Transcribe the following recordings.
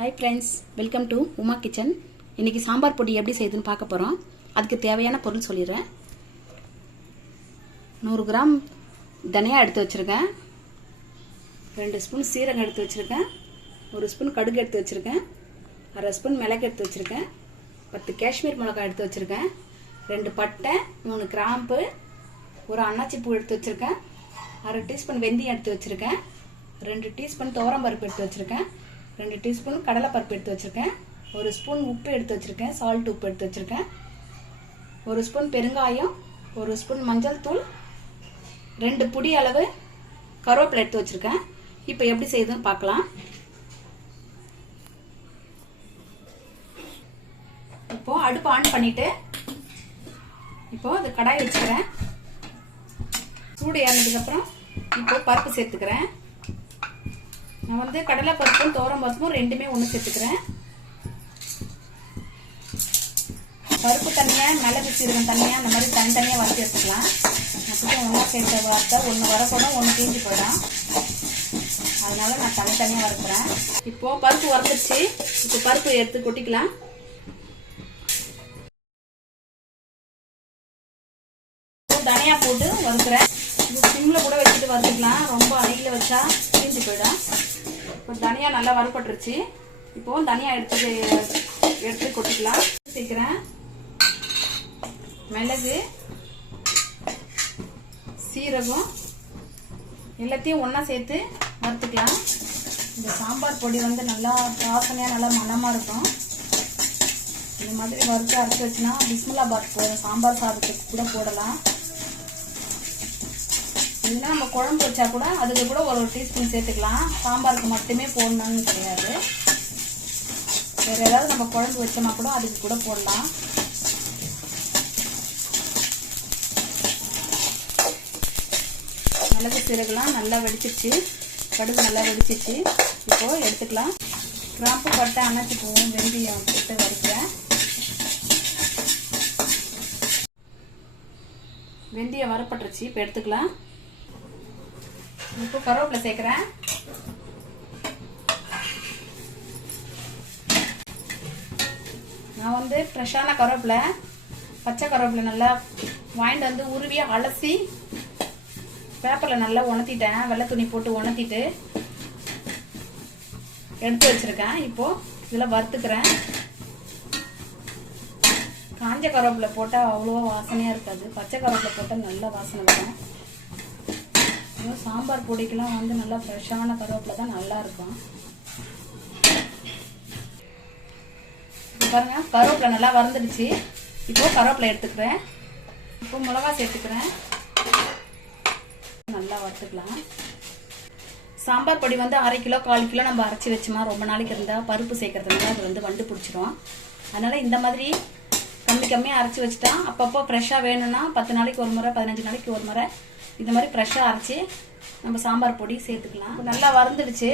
Hi friends, welcome to Uma Kitchen. இன்னைக்கு சாம்பார் பொடி எப்படி செய்யுதுன்னு பார்க்க போறோம். அதுக்கு தேவையான பொருள் சொல்லிறேன். 100 கிராம் தனியா எடுத்து வச்சிருக்கேன். 2 ஸ்பூன் சீரகம் எடுத்து வச்சிருக்கேன். 1 ஸ்பூன் கடுகு எடுத்து வச்சிருக்கேன். 1/2 ஸ்பூன் மிளகு எடுத்து வச்சிருக்கேன். 10 காஷ்மீர் மிளகாய் எடுத்து வச்சிருக்கேன். 2 பட்டை, 3 கிராம்பு, ஒரு அன்னாச்சி பூ எடுத்து வச்சிருக்கேன். 1/2 டீஸ்பூன் வெந்தயம் எடுத்து வச்சிருக்கேன். 2 டீஸ்பூன் துவரம் பருப்பு எடுத்து வச்சிருக்கேன். 2 டீஸ்பூன் கடலை பருப்பு எடுத்து வச்சிருக்கேன். 1 ஸ்பூன் உப்பு எடுத்து வச்சிருக்கேன். சால்ட் உப்பு எடுத்து வச்சிருக்கேன். 1 ஸ்பூன் பெருங்காயம், 1 ஸ்பூன் மஞ்சள் தூள், 2 புடி அளவு கருவேப்பிலை எடுத்து வச்சிருக்கேன். இப்போ எப்படி செய்யுதுன்னு பார்க்கலாம். இப்போ அடுப்பு ஆன் பண்ணிட்டு இப்போ அது கடாய் வச்சுக்கிறேன். சூடு ஏறினதுக்கு அப்புறம் இப்போ பருப்பு சேர்த்துக்கிறேன். நான் வந்து கடலை பருப்பும் துவரம் பருப்பும் ரெண்டுமே ஒன்று சேர்த்துக்கிறேன். பருப்பு தனியாக, மிளகு சீரகம் தனியாக, அந்த மாதிரி தனித்தனியாக வறுத்து எடுத்துக்கலாம். அப்படி ஒன்றா சேர்த்த வார்த்தை ஒன்று வரப்போடும், ஒன்று தீஞ்சு போயிடும். அதனால நான் தனித்தனியாக வறுக்கிறேன். இப்போ பருப்பு வறுத்துருச்சு. இப்போ பருப்பு எடுத்து கொட்டிக்கலாம். தனியா போட்டு வறுக்கிறேன். சிம்ல கூட வச்சுட்டு வறுத்துக்கலாம். ரொம்ப அடியில் வச்சா தீஞ்சு போயிடும். இப்போ தனியா நல்லா வறுபட்டுருச்சு. இப்போ தனியா எடுத்து கொட்டிக்கலாம். சேர்க்கிறேன். மிளகு, சீரகம் எல்லாத்தையும் ஒன்றா சேர்த்து வறுத்துக்கலாம். இந்த சாம்பார் பொடி வந்து நல்லா வாசனையாக நல்லா மணமாக இருக்கும். இந்த மாதிரி வறுத்து அரைச்சி வச்சுன்னா பிஸ்மில்லாபாத் சாம்பார் சாதத்துக்கு கூட போடலாம். இல்லைன்னா நம்ம குழம்பு வச்சா கூட அதுக்கு கூட ஒரு டீஸ்பூன் சேர்த்துக்கலாம். சாம்பாருக்கு மட்டுமே போடணும்னு கிடையாது. வேறு ஏதாவது நம்ம குழம்பு வச்சோம்னா கூட அதுக்கு கூட போடலாம். மிளகு சீரகம்லாம் நல்லா வெடிச்சிருச்சு. கடுகு நல்லா வெடிச்சிருச்சு. இப்போது எடுத்துக்கலாம். கிராம்பு, பட்டை, அன்னாச்சி பூவும் வெந்தயம் போட்டு வறுக்கிறேன். வெந்தயம் வரப்பட்டுருச்சு. இப்போ எடுத்துக்கலாம். இப்போ கருவேப்பிலை சேர்க்கிறேன். நான் வந்து ஃப்ரெஷ்ஷான கருவேப்பிலை, பச்சை கருவேப்பிலை நல்லா வாங்கிட்டு வந்து உருவியாக அலசி பேப்பரில் நல்லா உணர்த்திட்டேன். வெள்ளை துணி போட்டு உணர்த்திட்டு எடுத்து வச்சிருக்கேன். இப்போது இதில் வறுத்துக்கிறேன். காஞ்ச கருவேப்பிலை போட்டால் அவ்வளோவா வாசனையாக இருக்காது. பச்சை கருவேப்பிலை போட்டால் நல்லா வாசனை வரும். சாம்பார் பொடிக்கெல்லாம் வந்து நல்லா ஃப்ரெஷ்ஷான கருவேப்பிலை தான் நல்லா இருக்கும். பாருங்க, கருவேப்பிலை நல்லா வறுந்துடுச்சு. இப்போ கருவேப்பிலை எடுத்துக்கிறேன். இப்போ மிளகா சேர்த்துக்கிறேன். நல்லா வறுத்துக்கலாம். சாம்பார் பொடி வந்து 1/2 கிலோ 1/4 கிலோ நம்ம அரைச்சி வச்சோமா ரொம்ப நாளைக்கு இருந்தால் பருப்பு சேர்க்கறதுனால அது வந்து வண்டு பிடிச்சிரும். அதனால இந்த மாதிரி கம்மியாக அரைச்சி வச்சுட்டா அப்பப்போ ஃப்ரெஷ்ஷாக வேணும்னா 10 நாளைக்கு ஒரு முறை, 15 நாளைக்கு ஒரு முறை இந்த மாதிரி ஃப்ரெஷ்ஷாக அரைச்சி நம்ம சாம்பார் பொடி சேர்த்துக்கலாம். நல்லா வறுந்துடுச்சு.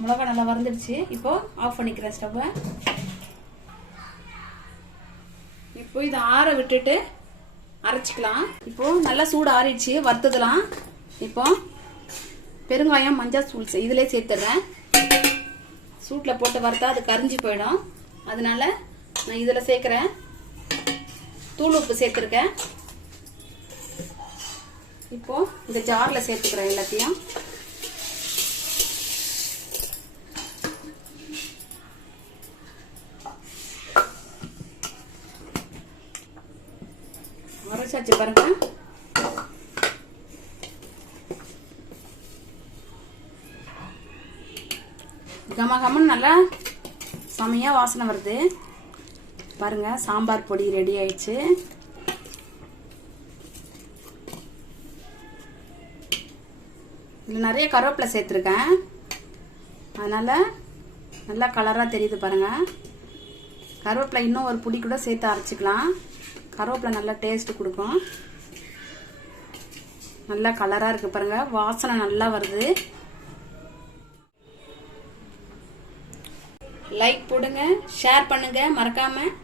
மிளகா நல்லா வறுந்துடுச்சு. இப்போ ஆஃப் பண்ணிக்கிறேன் ஸ்டவ்வை. இப்போ இதை ஆற விட்டுட்டு அரைச்சிக்கலாம். இப்போ நல்லா சூடு ஆறிடுச்சு. வறுத்ததுலாம் இப்போ பெருங்காயம், மஞ்சள் தூள் இதிலே சேர்த்துடுறேன். சூட்டில் போட்டு வறுத்தா அது கரிஞ்சு போயிடும். அதனால நான் இதில் சேர்க்குறேன். தூள் உப்பு சேர்த்துருக்கேன். இப்போ இந்த ஜாரில் சேர்த்துக்கிறேன் எல்லாத்தையும். அரைச்சாச்சு பாருங்க. கமகமன்னு நல்லா செமையா வாசனை வருது பாருங்க. சாம்பார் பொடி ரெடி ஆயிடுச்சு. இதில் நிறைய கருவேப்பிலை சேர்த்துருக்கேன். அதனால் நல்லா கலராக தெரியுது பாருங்கள். கருவேப்பிலை இன்னும் ஒரு புடி கூட சேர்த்து அரைச்சிக்கலாம். கருவேப்பிலை நல்லா டேஸ்ட் கொடுக்கும். நல்லா கலராக இருக்குது பாருங்கள். வாசனை நல்லா வருது. லைக் போடுங்க, ஷேர் பண்ணுங்கள், மறக்காமல்